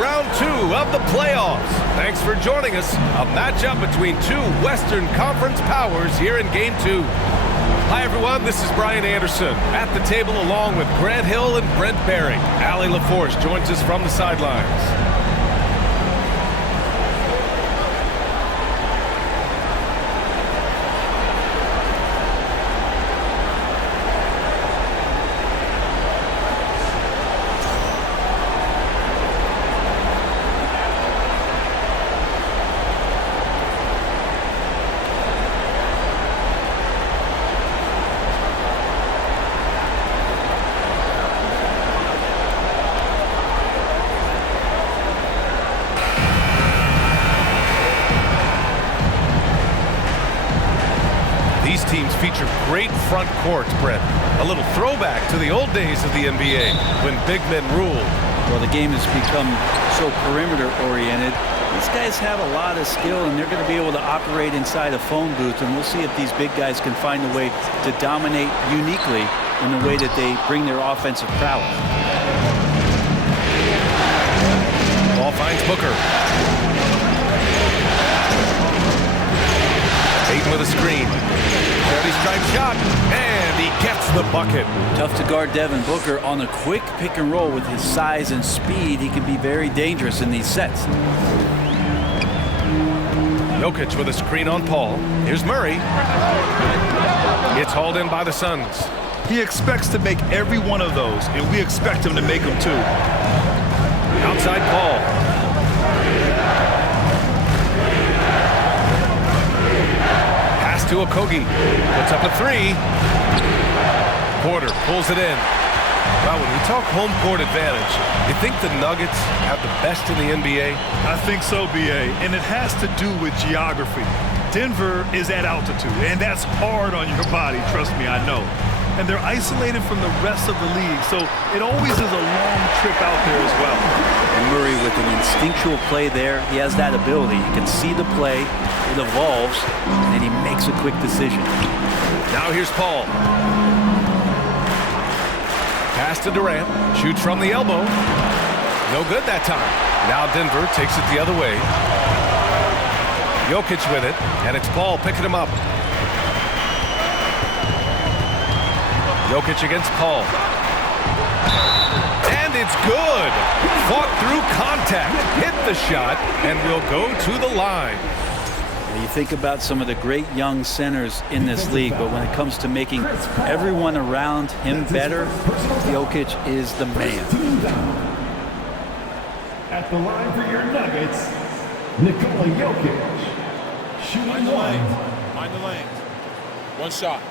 round 2 of the playoffs. Thanks for joining us. A matchup between two Western Conference powers here in Game 2. Hi, everyone. This is Brian Anderson at the table along with Grant Hill and Brent Barry. Allie LaForce joins us from the sidelines. These teams feature great front courts, Brett. A little throwback to the old days of the NBA when big men ruled. Well, the game has become so perimeter-oriented. These guys have a lot of skill, and they're going to be able to operate inside a phone booth, and we'll see if these big guys can find a way to dominate uniquely in the way that they bring their offensive prowess. Ball finds Booker. Ayton with a screen. Charity stripe shot, and he gets the bucket. Tough to guard Devin Booker on a quick pick and roll. With his size and speed, he can be very dangerous in these sets. Jokic with a screen on Paul. Here's Murray. It's hauled in by the Suns. He expects to make every one of those, and we expect him to make them too. Outside Paul. To Okogie, puts up a three. Porter pulls it in. Wow, when we talk home court advantage, you think the Nuggets have the best in the NBA? I think so, B.A., and it has to do with geography. Denver is at altitude, and that's hard on your body, trust me, I know. And they're isolated from the rest of the league, so it always is a long trip out there as well. And Murray with an instinctual play there. He has that ability. You can see the play, it evolves, and then he makes a quick decision. Now here's Paul. Pass to Durant, shoots from the elbow. No good that time. Now Denver takes it the other way. Jokic with it, and it's Paul picking him up. Jokic against Paul. And it's good. Fought through contact, hit the shot, and will go to the line. You think about some of the great young centers in this league, but when it comes to making everyone around him better, Jokic is the man. At the line for your Nuggets, Nikola Jokic. Mind the lane. Mind the lane. One shot.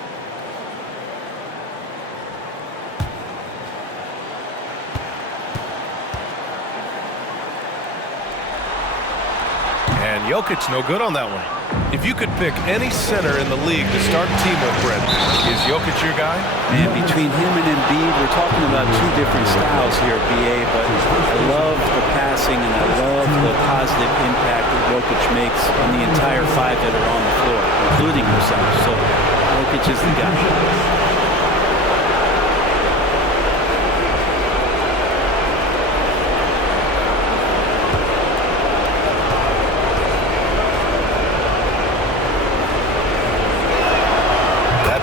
And Jokic no good on that one. If you could pick any center in the league to start a team with, Brent, is Jokic your guy? And between him and Embiid, we're talking about two different styles here, BA, but I love the passing and I love the positive impact that Jokic makes on the entire five that are on the floor, including himself. So Jokic is the guy.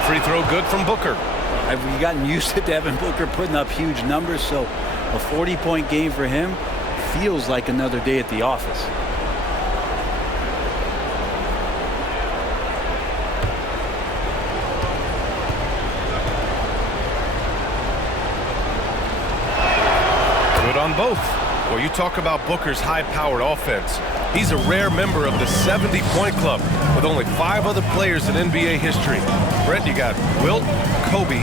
Free throw good from Booker. Have we gotten used to Devin Booker putting up huge numbers? So a 40-point game for him feels like another day at the office. Good on both. Well, you talk about Booker's high-powered offense. He's a rare member of the 70-point club with only 5 other players in NBA history. Brent, you got Wilt, Kobe,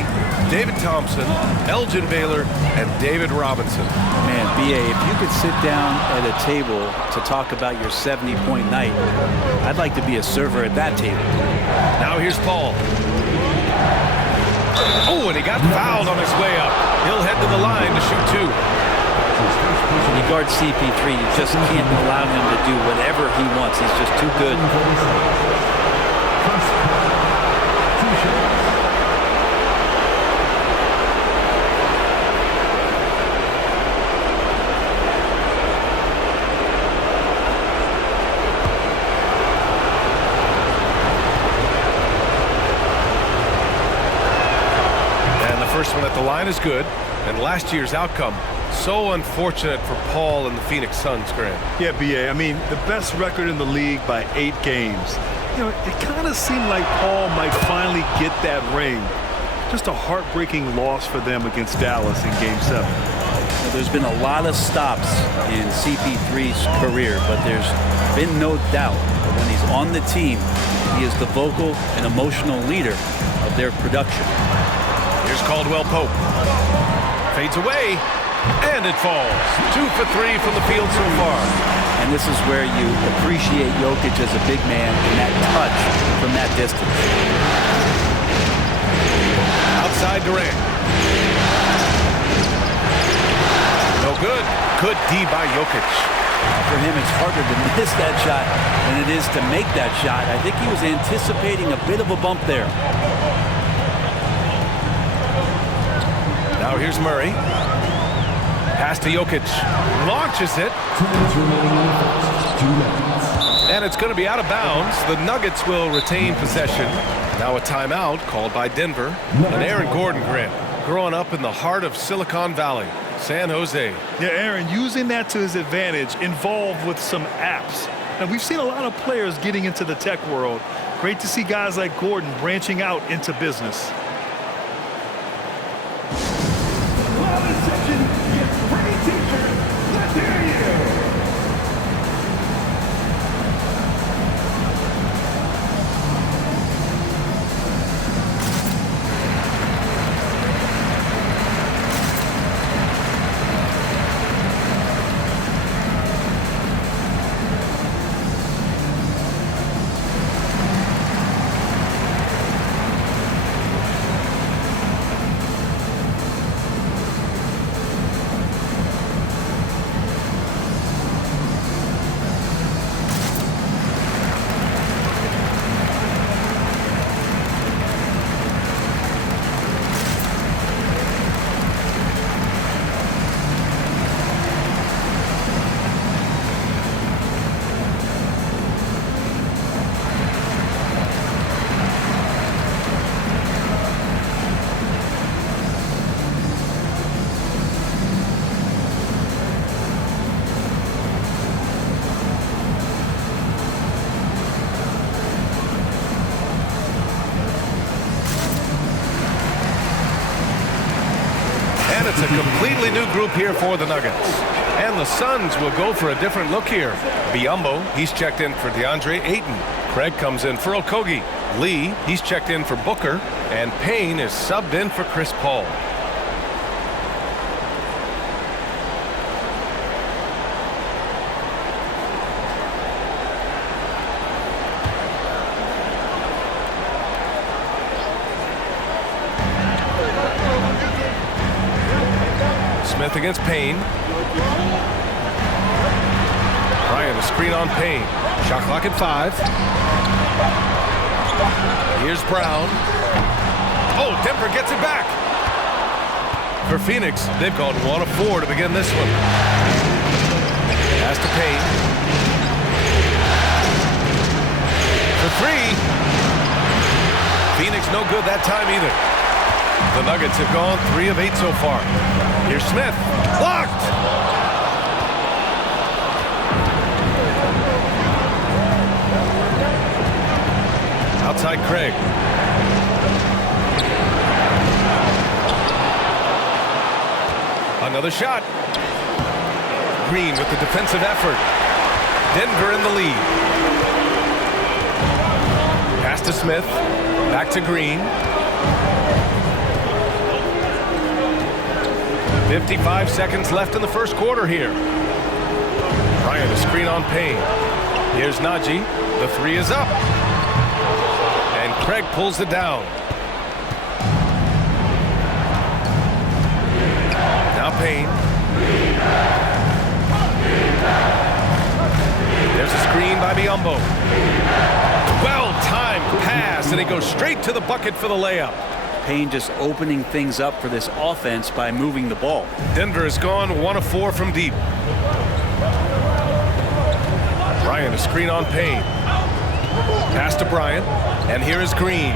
David Thompson, Elgin Baylor, and David Robinson. Man, B.A., if you could sit down at a table to talk about your 70-point night, I'd like to be a server at that table. Now here's Paul. Oh, and he got fouled on his way up. He'll head to the line to shoot 2. When you guard CP3, you just can't allow him to do whatever he wants. He's just too good. showing that the line is good, and last year's outcome so unfortunate for Paul and the Phoenix Suns, Grant. Yeah, B.A., I mean, the best record in the league by 8 games. You know, it kind of seemed like Paul might finally get that ring. Just a heartbreaking loss for them against Dallas in Game 7. Well, there's been a lot of stops in CP3's career, but there's been no doubt that when he's on the team, he is the vocal and emotional leader of their production. Here's Caldwell Pope. Fades away, and it falls. 2 for 3 from the field so far. And this is where you appreciate Jokic as a big man and that touch from that distance. Outside Durant. No good. Good D by Jokic. For him, it's harder to miss that shot than it is to make that shot. I think he was anticipating a bit of a bump there. Now here's Murray. Pass to Jokic. Launches it. 2 minutes remaining in the first. 2 minutes. And it's going to be out of bounds. The Nuggets will retain possession. Now a timeout called by Denver. And Aaron Gordon, Grant, growing up in the heart of Silicon Valley, San Jose. Yeah, Aaron, using that to his advantage, involved with some apps. And we've seen a lot of players getting into the tech world. Great to see guys like Gordon branching out into business. It's a completely new group here for the Nuggets. And the Suns will go for a different look here. Biyombo, he's checked in for DeAndre Ayton. Craig comes in for Okogie. Lee, he's checked in for Booker. And Payne is subbed in for Chris Paul. Smith against Payne. Bryant, a screen on Payne. Shot clock at 5. Here's Brown. Oh, Denver gets it back. For Phoenix, they've gone 1 of 4 to begin this one. Pass to Payne. For 3. Phoenix no good that time either. The Nuggets have gone 3 of 8 so far. Here's Smith. Blocked! Outside Craig. Another shot. Green with the defensive effort. Denver in the lead. Pass to Smith. Back to Green. 55 seconds left in the first quarter here. Bryant, a screen on Payne. Here's Najee. The 3 is up. And Craig pulls it down. Now Payne. There's a screen by Biyombo. Well-timed pass, and he goes straight to the bucket for the layup. Payne just opening things up for this offense by moving the ball. Denver has gone 1 of 4 from deep. Bryant, a screen on Payne. Pass to Bryant, and here is Green.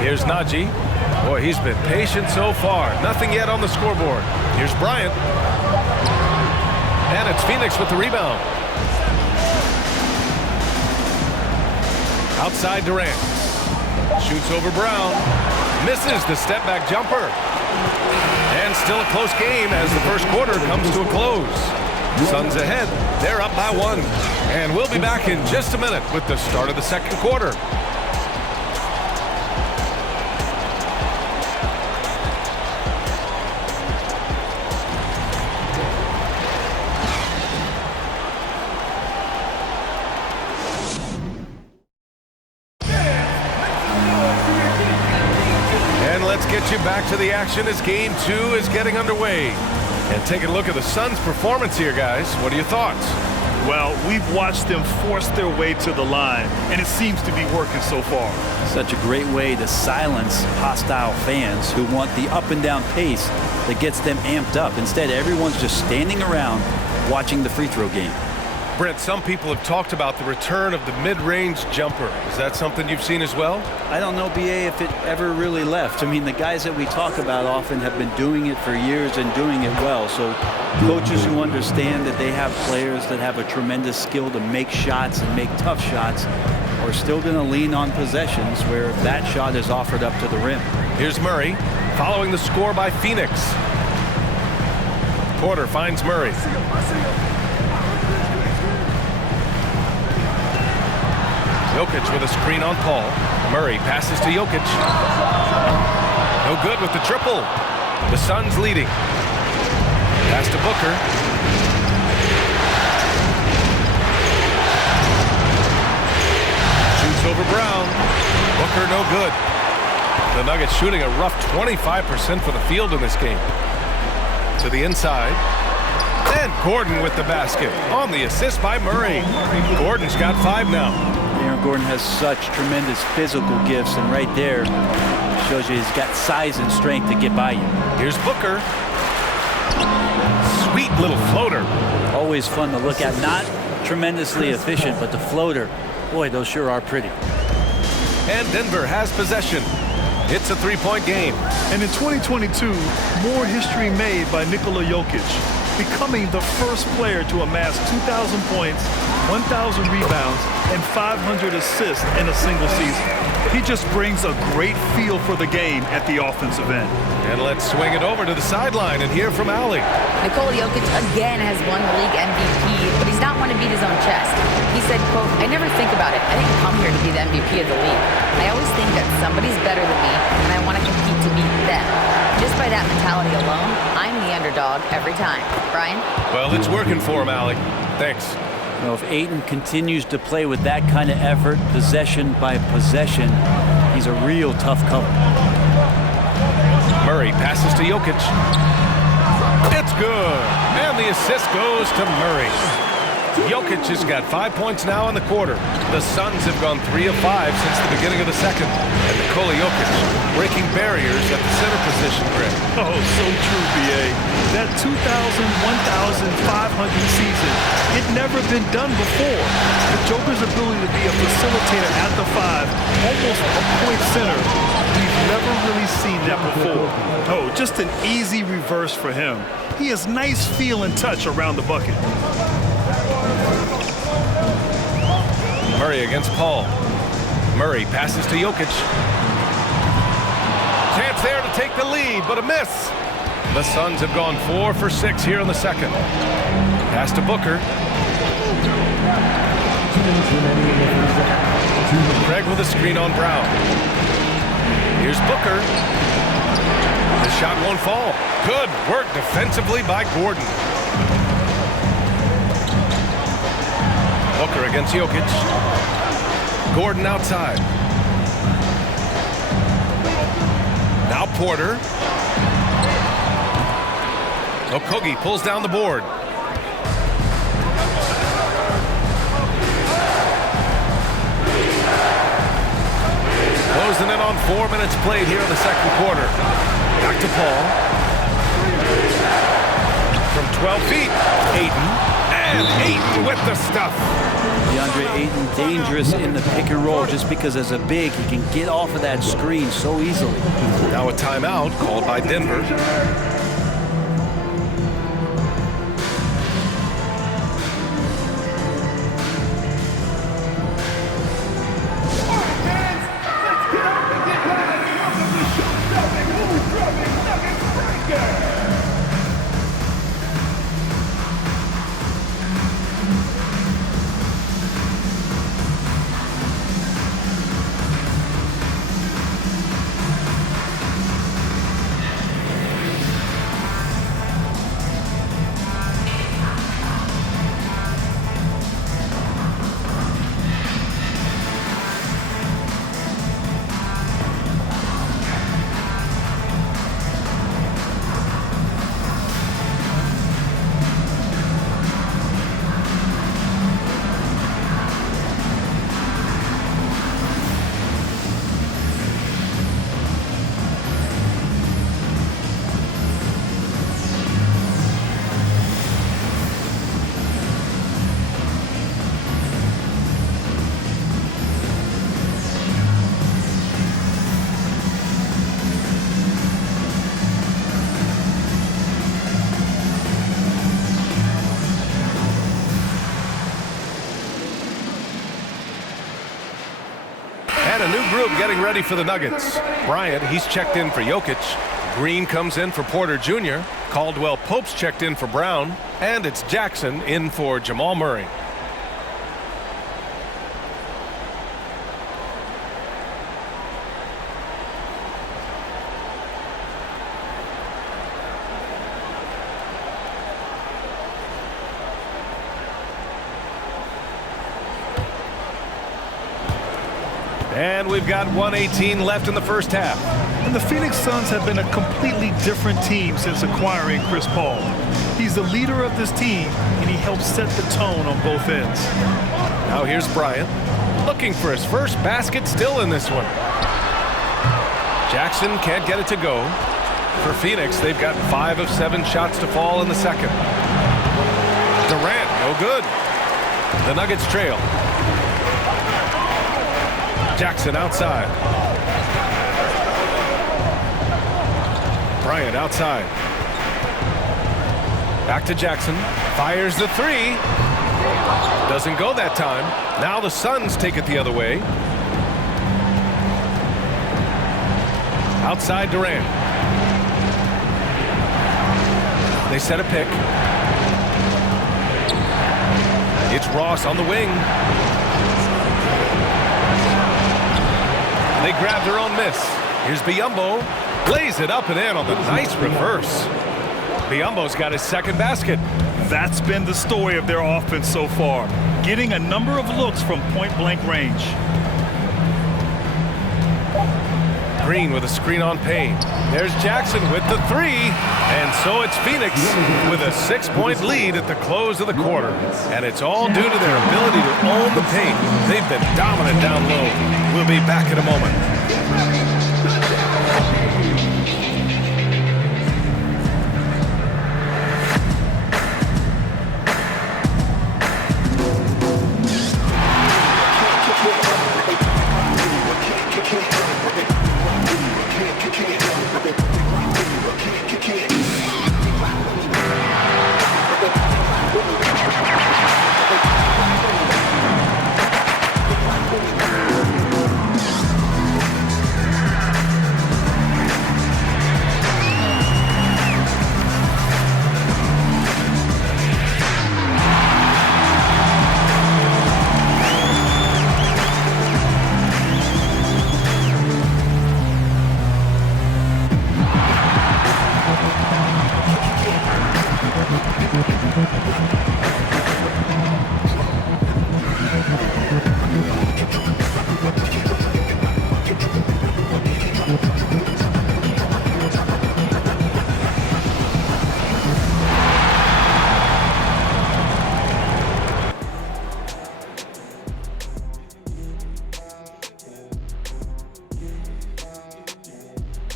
Here's Najee. Boy, he's been patient so far. Nothing yet on the scoreboard. Here's Bryant. And it's Phoenix with the rebound. Outside Durant. Shoots over Brown. Misses the step-back jumper. And still a close game as the first quarter comes to a close. Suns ahead. They're up by 1. And we'll be back in just a minute with the start of the second quarter. Get you back to the action as game 2 is getting underway. And taking a look at the Suns' performance here, guys. What are your thoughts? Well, we've watched them force their way to the line, and it seems to be working so far. Such a great way to silence hostile fans who want the up-and-down pace that gets them amped up. Instead, everyone's just standing around watching the free throw game. Brent, some people have talked about the return of the mid-range jumper. Is that something you've seen as well? I don't know, BA, if it ever really left. I mean, the guys that we talk about often have been doing it for years and doing it well. So coaches who understand that they have players that have a tremendous skill to make shots and make tough shots are still going to lean on possessions where that shot is offered up to the rim. Here's Murray following the score by Phoenix. Porter finds Murray. Jokic with a screen on Paul. Murray passes to Jokic. No good with the triple. The Suns leading. Pass to Booker. Shoots over Brown. Booker no good. The Nuggets shooting a rough 25% for the field in this game. To the inside. And Gordon with the basket. On the assist by Murray. Gordon's got 5 now. Aaron Gordon has such tremendous physical gifts, and right there shows you he's got size and strength to get by you. Here's Booker. Sweet little floater. Always fun to look at. Not tremendously efficient, but the floater, boy, those sure are pretty. And Denver has possession. It's a 3-point game. And in 2022, more history made by Nikola Jokic, becoming the first player to amass 2,000 points, 1,000 rebounds, and 500 assists in a single season. He just brings a great feel for the game at the offensive end. And let's swing it over to the sideline and hear from Allie. Nikola Jokic again has won the league MVP, but he's not one to beat his own chest. He said, quote, "I never think about it. I didn't come here to be the MVP of the league. I always think that somebody's better than me, and I want to compete to beat them. Just by that mentality alone, I'm the underdog every time." Brian? Well, it's working for him, Allie. Thanks. You know, if Ayton continues to play with that kind of effort, possession by possession, he's a real tough cover. Murray passes to Jokic. It's good. And the assist goes to Murray. Jokic has got 5 points now in the quarter. The Suns have gone 3 of 5 since the beginning of the second. And Nikola Jokic breaking barriers at the center position, Greg. Oh, so true, BA. That 2,000, 1,500 season, it never been done before. The Joker's ability to be a facilitator at the 5, almost a point center, we've never really seen that before. Oh, just an easy reverse for him. He has nice feel and touch around the bucket. Murray against Paul. Murray passes to Jokic. Chance there to take the lead, but a miss. The Suns have gone 4 for 6 here in the second. Pass to Booker. Craig with a screen on Brown. Here's Booker. The shot won't fall. Good work defensively by Gordon. Booker against Jokic. Gordon outside. Now Porter. Okogie pulls down the board. Closing in on 4 minutes played here in the second quarter. Back to Paul. From 12 feet, Ayton. And Ayton with the stuff. DeAndre Ayton dangerous in the pick and roll just because as a big, he can get off of that screen so easily. Now a timeout called by Denver. And a new group getting ready for the Nuggets. Bryant, he's checked in for Jokic. Green comes in for Porter Jr. Caldwell Pope's checked in for Brown. And it's Jackson in for Jamal Murray. And we've got 1:18 left in the first half. And the Phoenix Suns have been a completely different team since acquiring Chris Paul. He's the leader of this team, and he helps set the tone on both ends. Now here's Bryant, looking for his first basket still in this one. Jackson can't get it to go. For Phoenix, they've got 5 of 7 shots to fall in the second. Durant, no good. The Nuggets trail. Jackson outside. Bryant outside. Back to Jackson. Fires the three. Doesn't go that time. Now the Suns take it the other way. Outside Durant. They set a pick. It's Ross on the wing. They grab their own miss. Here's Biyombo. Lays it up and in on the nice reverse. Biyombo's got his second basket. That's been the story of their offense so far, getting a number of looks from point-blank range. Green with a screen on Payne. There's Jackson with the three. And so it's Phoenix with a 6-point lead at the close of the quarter. And it's all due to their ability to own the paint. They've been dominant down low. We'll be back in a moment.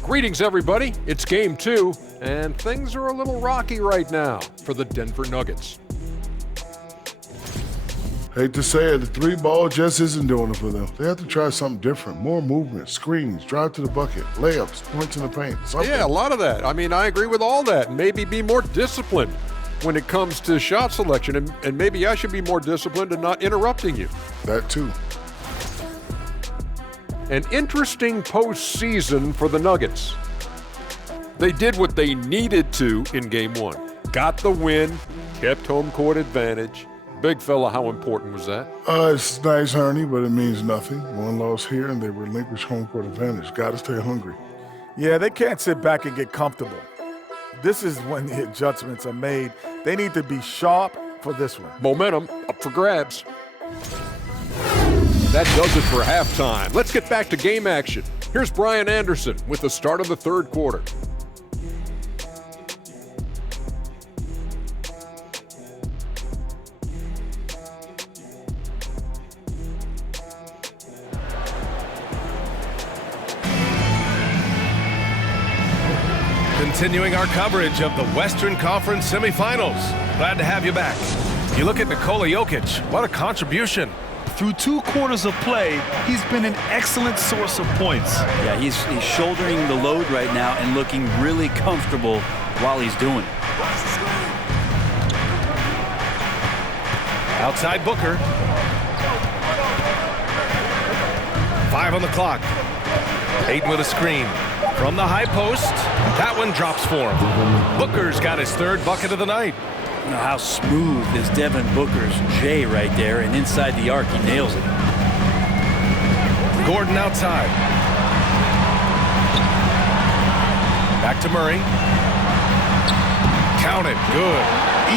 Greetings, everybody. It's Game 2, and things are a little rocky right now for the Denver Nuggets. Hate to say it, the 3-ball just isn't doing it for them. They have to try something different. More movement, screens, drive to the bucket, layups, points in the paint. Something. Yeah, a lot of that. I mean, I agree with all that. And maybe be more disciplined when it comes to shot selection. And maybe I should be more disciplined and not interrupting you. That too. An interesting postseason for the Nuggets. They did what they needed to in Game 1. Got the win, kept home court advantage. Big fella, how important was that? It's nice, Ernie, but it means nothing. One loss here, and they relinquish home court advantage. Got to stay hungry. Yeah, they can't sit back and get comfortable. This is when the adjustments are made. They need to be sharp for this one. Momentum up for grabs. That does it for halftime. Let's get back to game action. Here's Brian Anderson with the start of the third quarter. Continuing our coverage of the Western Conference semifinals. Glad to have you back. You look at Nikola Jokic, what a contribution. Through 2 quarters of play, he's been an excellent source of points. Yeah, he's shouldering the load right now and looking really comfortable while he's doing it. Outside Booker. 5 on the clock. Ayton with a screen. From the high post, that one drops for him. Booker's got his 3rd bucket of the night. You know, how smooth is Devin Booker's J right there, and inside the arc, he nails it. Gordon outside. Back to Murray. Count it. Good.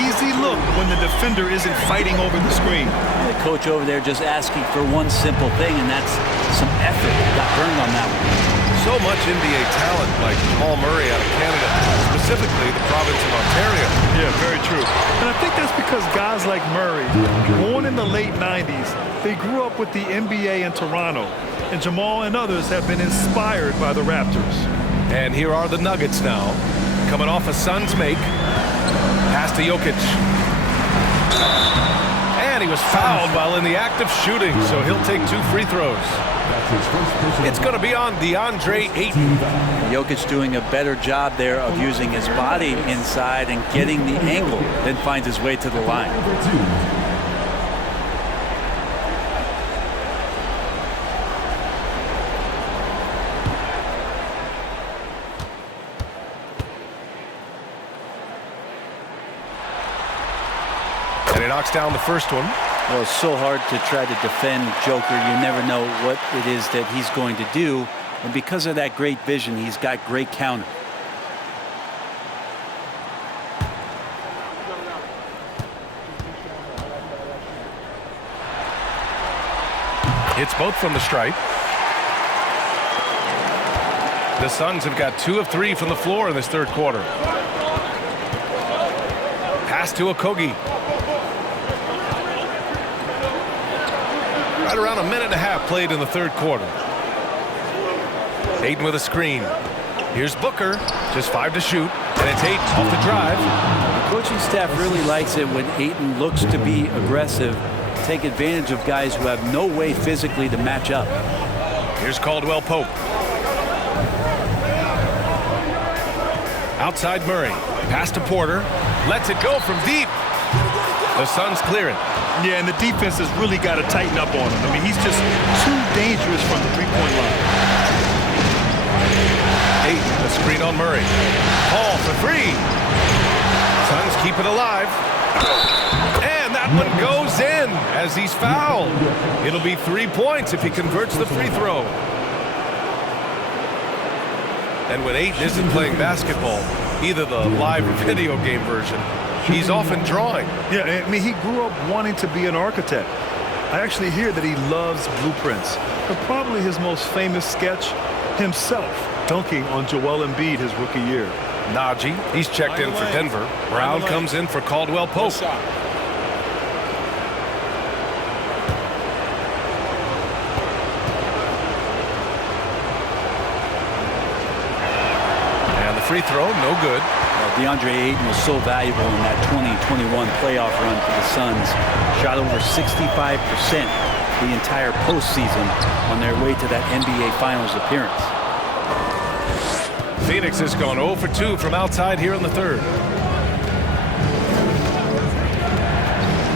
Easy look when the defender isn't fighting over the screen. And the coach over there just asking for one simple thing, and that's some effort. Got burned on that one. So much NBA talent like Jamal Murray out of Canada, specifically the province of Ontario. Yeah, very true. And I think that's because guys like Murray, born in the late 90s, they grew up with the NBA in Toronto. And Jamal and others have been inspired by the Raptors. And here are the Nuggets now, coming off a Suns make. Pass to Jokic. And he was fouled while in the act of shooting, so he'll take 2 free throws. It's going to be on DeAndre Ayton. Jokic doing a better job there of using his body inside and getting the angle, then finds his way to the line. And he knocks down the first one. Well, it's so hard to try to defend Joker. You never know what it is that he's going to do. And because of that great vision, he's got great counter. Hits both from the stripe. The Suns have got 2 of 3 from the floor in this third quarter. Pass to Okogie. Right around a minute and a half played in the third quarter. Ayton with a screen. Here's Booker, just 5 to shoot, and it's Ayton off the drive. The coaching staff really likes it when Ayton looks to be aggressive, take advantage of guys who have no way physically to match up. Here's Caldwell Pope. Outside Murray, pass to Porter, lets it go from deep. The Suns clear it. Yeah, and the defense has really got to tighten up on him. I mean, he's just too dangerous from the three-point line. Ayton, the screen on Murray. Paul for 3. Suns keep it alive. And that one goes in as he's fouled. It'll be 3 points if he converts the free throw. And when Ayton isn't playing basketball, either the live or video game version, he's often drawing. Yeah, I mean, he grew up wanting to be an architect. I actually hear that he loves blueprints. But probably his most famous sketch, himself dunking on Joel Embiid his rookie year. Najee, he's checked in for Denver. Brown comes in for Caldwell Pope. And the free throw, no good. Well, DeAndre Ayton was so valuable in that 2021 playoff run for the Suns. Shot over 65% the entire postseason on their way to that NBA Finals appearance. Phoenix has gone 0 for 2 from outside here in the third.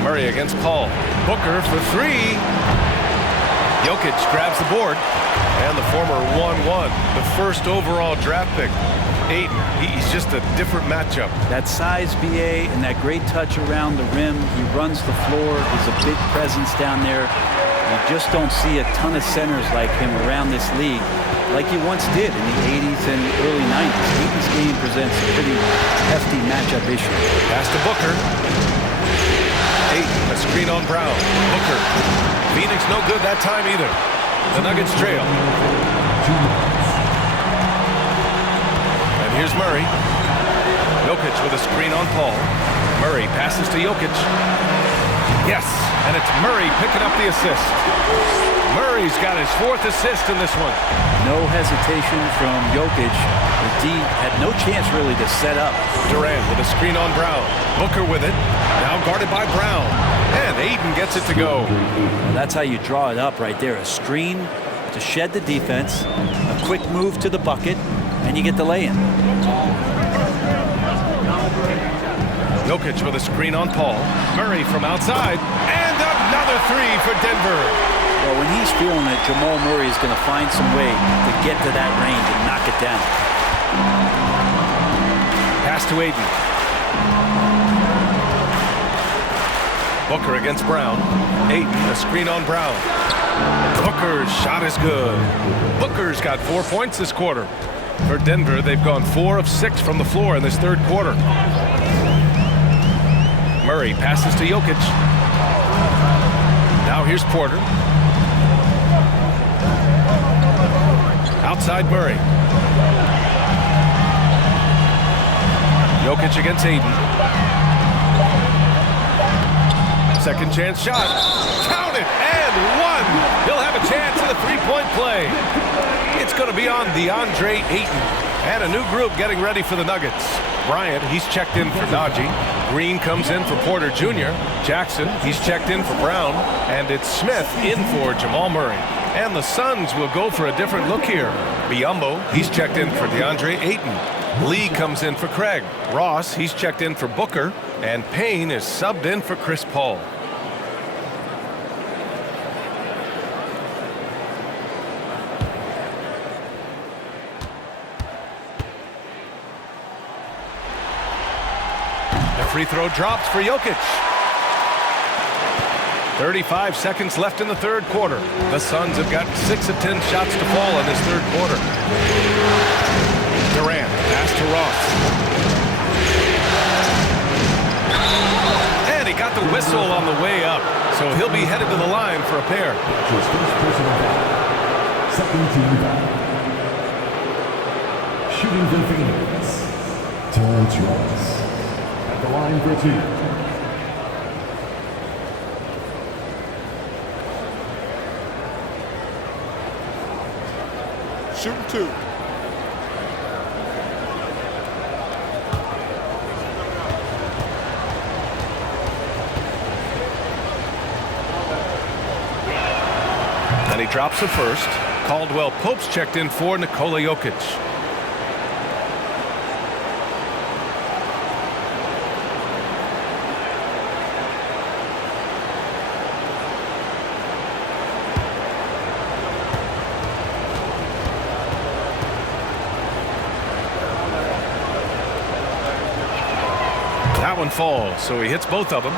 Murray against Paul. Booker for three. Jokic grabs the board. And the former 1-1, the first overall draft pick. Ayton, he's just a different matchup. That size, BA, and that great touch around the rim. He runs the floor. He's a big presence down there. You just don't see a ton of centers like him around this league like you once did in the 80s and early 90s. Ayton's game presents a pretty hefty matchup issue. Pass to Booker. Ayton, a screen on Brown. Booker. Phoenix no good that time either. The Nuggets trail. And here's Murray. Jokic with a screen on Paul. Murray passes to Jokic. Yes, and it's Murray picking up the assist. Murray's got his 4th assist in this one. No hesitation from Jokic. The D had no chance really to set up. Durant with a screen on Brown. Booker with it. Now guarded by Brown. And Ayton gets it to go. Well, that's how you draw it up right there. A screen to shed the defense, a quick move to the bucket, and you get the lay-in. Jokic with a screen on Paul. Murray from outside. And another three for Denver. Well, when he's feeling it, Jamal Murray is going to find some way to get to that range and knock it down. Pass to Ayton. Booker against Brown. Ayton, a screen on Brown. Booker's shot is good. Booker's got 4 points this quarter. For Denver, they've gone 4 of 6 from the floor in this third quarter. Murray passes to Jokic. Now here's Porter. Outside Murray. Jokic against Ayton. Second chance shot. Count it, and one. He'll have a chance at a three-point play. It's going to be on DeAndre Ayton. And a new group getting ready for the Nuggets. Bryant, he's checked in for Najee. Green comes in for Porter Jr. Jackson, he's checked in for Brown. And it's Smith in for Jamal Murray. And the Suns will go for a different look here. Biyombo, he's checked in for DeAndre Ayton. Lee comes in for Craig. Ross, he's checked in for Booker. And Payne is subbed in for Chris Paul. The free throw drops for Jokic. 35 seconds left in the third quarter. The Suns have got 6 of 10 shots to fall in this third quarter. Durant, pass to Ross. And he got the whistle on the way up, so he'll be headed to the line for a pair. Second team foul. Shooting for Phoenix, Terrence Ross. At the line for 2. Shooting 2. And he drops the first. Caldwell Pope's checked in for Nikola Jokic. That one falls, so he hits both of them.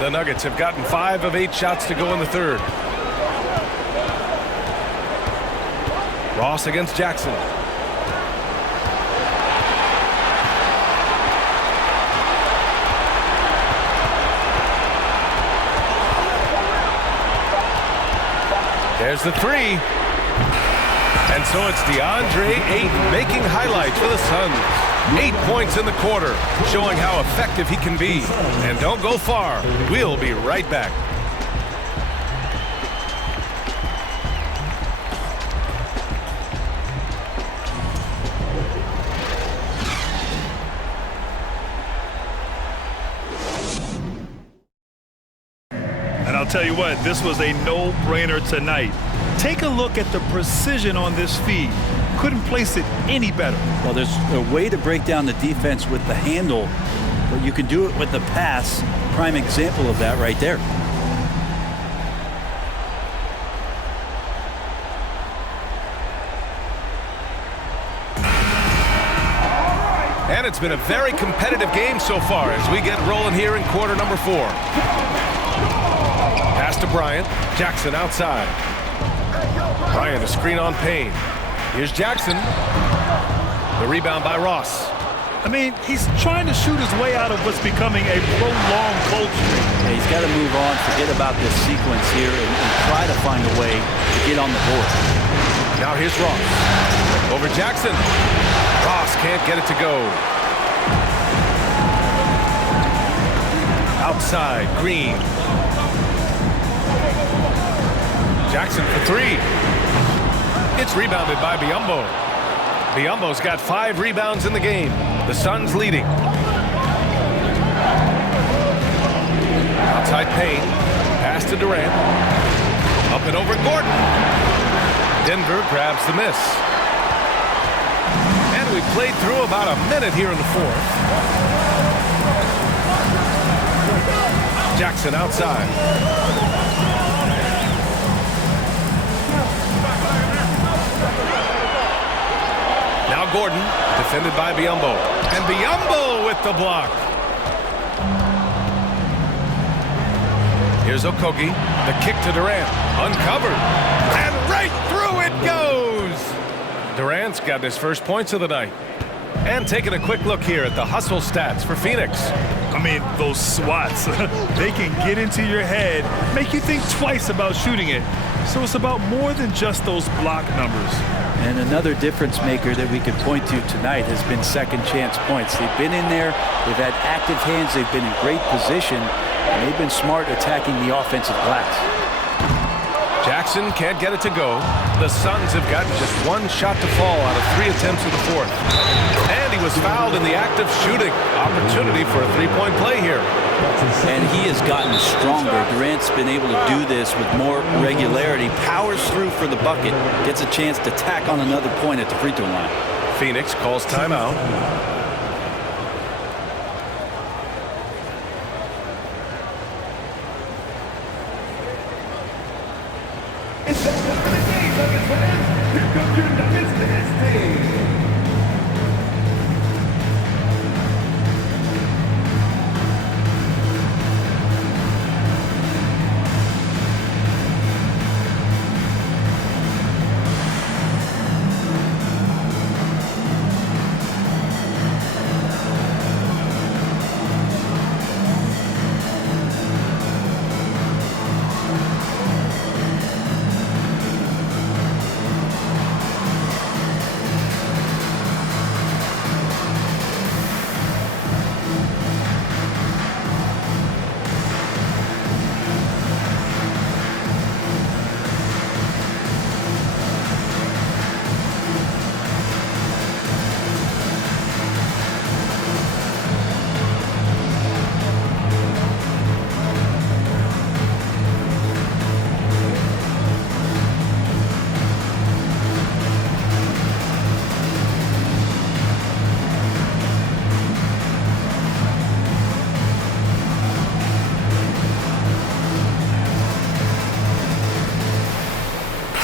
The Nuggets have gotten 5 of 8 shots to go in the third. Ross against Jackson. There's the three. And so it's DeAndre Ayton making highlights for the Suns. 8 points in the quarter, showing how effective he can be. And don't go far. We'll be right back. I'll tell you what, this was a no-brainer tonight. Take a look at the precision on this feed. Couldn't place it any better. Well, there's a way to break down the defense with the handle, but you can do it with the pass. Prime example of that right there. And it's been a very competitive game so far as we get rolling here in quarter number 4. Pass to Bryant. Jackson outside. Bryant, a screen on Payne. Here's Jackson. The rebound by Ross. I mean, he's trying to shoot his way out of what's becoming a prolonged cold streak. Yeah, he's got to move on, forget about this sequence here, and try to find a way to get on the board. Now here's Ross. Over Jackson. Ross can't get it to go. Outside, Green. Jackson for 3. It's rebounded by Biyombo. Biyombo's got 5 rebounds in the game. The Suns leading. Outside Payne. Pass to Durant. Up and over Gordon. Denver grabs the miss. And we played through about a minute here in the 4th. Jackson outside. Now Gordon, defended by Biyombo. And Biyombo with the block. Here's Okogie. The kick to Durant. Uncovered. And right through it goes. Durant's got his first points of the night. And taking a quick look here at the hustle stats for Phoenix. I mean, those swats, they can get into your head, make you think twice about shooting it. So it's about more than just those block numbers. And another difference maker that we could point to tonight has been second chance points. They've been in there, they've had active hands, they've been in great position, and they've been smart attacking the offensive glass. Jackson can't get it to go. The Suns have gotten just 1 shot to fall out of 3 attempts in the 4th. And he was fouled in the act of shooting. Opportunity for a 3-point play here. And he has gotten stronger. Durant's been able to do this with more regularity. Powers through for the bucket. Gets a chance to tack on another point at the free throw line. Phoenix calls timeout.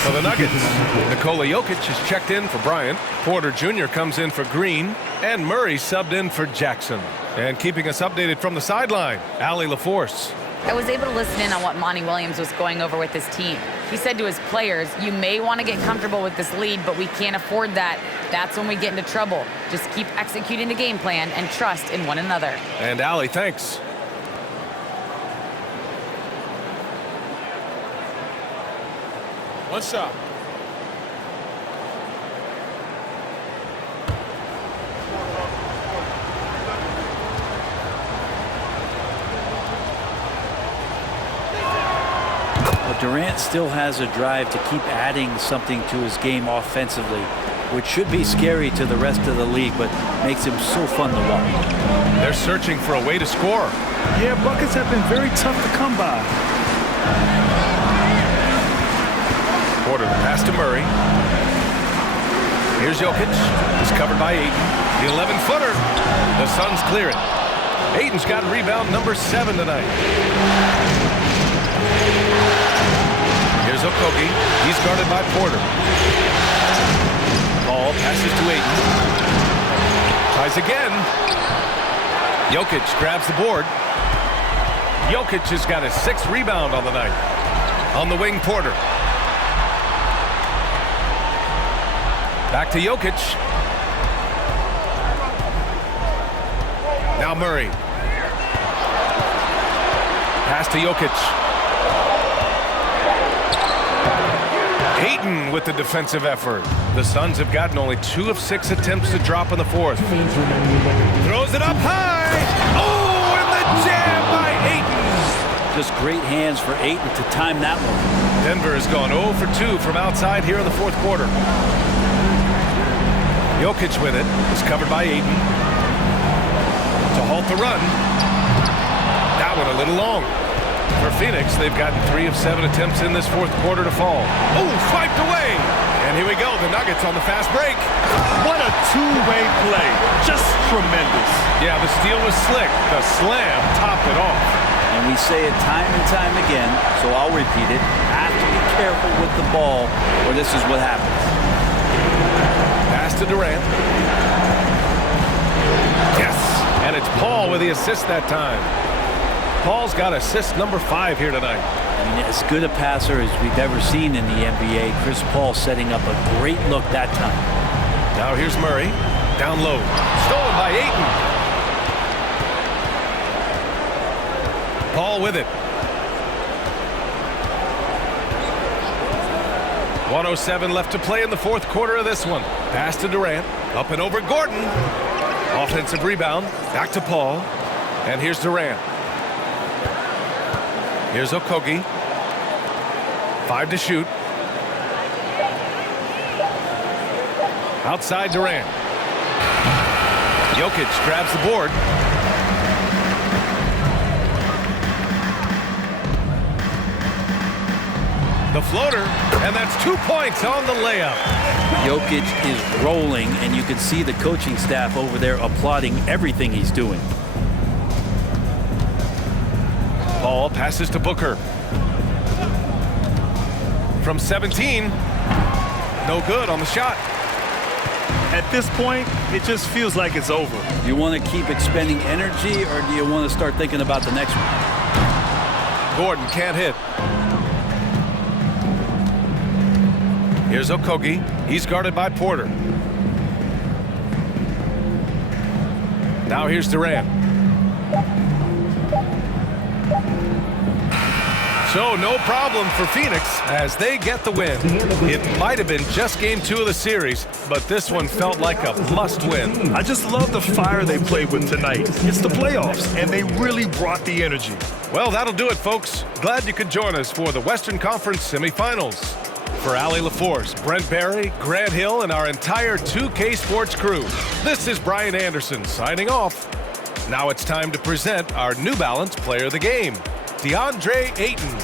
For the Nuggets, Nikola Jokic is checked in for Bryant. Porter Jr. comes in for Green. And Murray subbed in for Jackson. And keeping us updated from the sideline, Allie LaForce. I was able to listen in on what Monty Williams was going over with his team. He said to his players, you may want to get comfortable with this lead, but we can't afford that. That's when we get into trouble. Just keep executing the game plan and trust in one another. And Allie, thanks. One shot. Durant still has a drive to keep adding something to his game offensively, which should be scary to the rest of the league, but makes him so fun to watch. They're searching for a way to score. Yeah, buckets have been very tough to come by. Porter, the pass to Murray. Here's Jokic. He's covered by Ayton. The 11-footer. The Suns clear it. Ayton's got rebound number 7 tonight. Here's Okogie. He's guarded by Porter. Ball passes to Ayton. Tries again. Jokic grabs the board. Jokic has got his 6th rebound on the night. On the wing, Porter. Back to Jokic. Now Murray. Pass to Jokic. Ayton with the defensive effort. The Suns have gotten only 2 of 6 attempts to drop in the 4th. Throws it up high. Oh, and the jam by Ayton. Just great hands for Ayton to time that one. Denver has gone 0 for 2 from outside here in the 4th quarter. Jokic with it. Is covered by Ayton. To halt the run. That one a little long. For Phoenix, they've gotten 3 of 7 attempts in this 4th quarter to fall. Oh, swiped away. And here we go. The Nuggets on the fast break. What a two-way play. Just tremendous. Yeah, the steal was slick. The slam topped it off. And we say it time and time again, so I'll repeat it. Have to be careful with the ball, or this is what happens. Pass to Durant. Yes, and it's Paul with the assist that time. Paul's got assist number 5 here tonight. I mean, as good a passer as we've ever seen in the NBA. Chris Paul setting up a great look that time. Now here's Murray. Down low. Stolen by Ayton. Paul with it. 1:07 left to play in the 4th quarter of this one. Pass to Durant. Up and over Gordon. Offensive rebound. Back to Paul. And here's Durant. Here's Okogie. 5 to shoot. Outside Durant. Jokic grabs the board. The floater, and that's 2 points on the layup. Jokic is rolling, and you can see the coaching staff over there applauding everything he's doing. Paul passes to Booker. From 17. No good on the shot. At this point, it just feels like it's over. Do you want to keep expending energy, or do you want to start thinking about the next one? Gordon can't hit. Here's Okogie. He's guarded by Porter. Now here's Durant. So no problem for Phoenix as they get the win. It might have been just game 2 of the series, but this one felt like a must-win. I just love the fire they played with tonight. It's the playoffs, and they really brought the energy. Well, that'll do it, folks. Glad you could join us for the Western Conference semifinals. For Allie LaForce, Brent Barry, Grant Hill, and our entire 2K Sports crew, this is Brian Anderson signing off. Now it's time to present our New Balance Player of the Game, DeAndre Ayton.